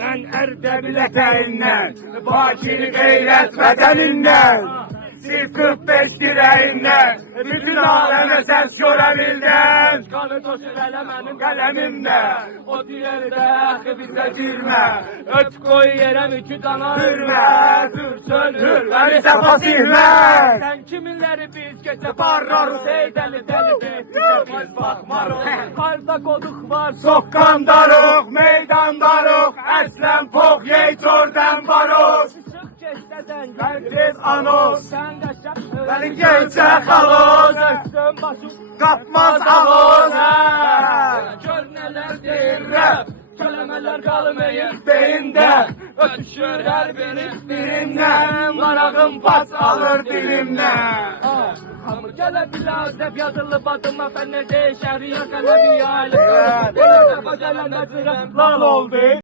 Mən Ərdəbil ətəyindən, Bakiri qeyrət vətənindən, Siz 45 dirəyindən, bütün aləmə səs görə bildin. Qanı toşur ələ mənim qələmimlə, o deyərdə əxi bizə girmə, öt qoy yerə mükü dana hürmət, hürsün hürməni səfa silmət. Sən kiminləri biz keçə barrarız, ey dəli dəli bizə biz baxmarıq. Qarda qoduq var, soqqandarıq, meydandarıq, əslən pox yey çordən varıq. Herkes anos, benim gençe halos, kapmaz alos. Gör neler deyirlər, kelimeler qalmayır beyində, ötüşür hər biriz birindən, marağım pas alır dilimdən. Hamı gələ bilazəb yazılıb adıma, fənnə deyişər, ya qələbi ya ələ. Elə dəfə gələn əzirəm, lal oldu.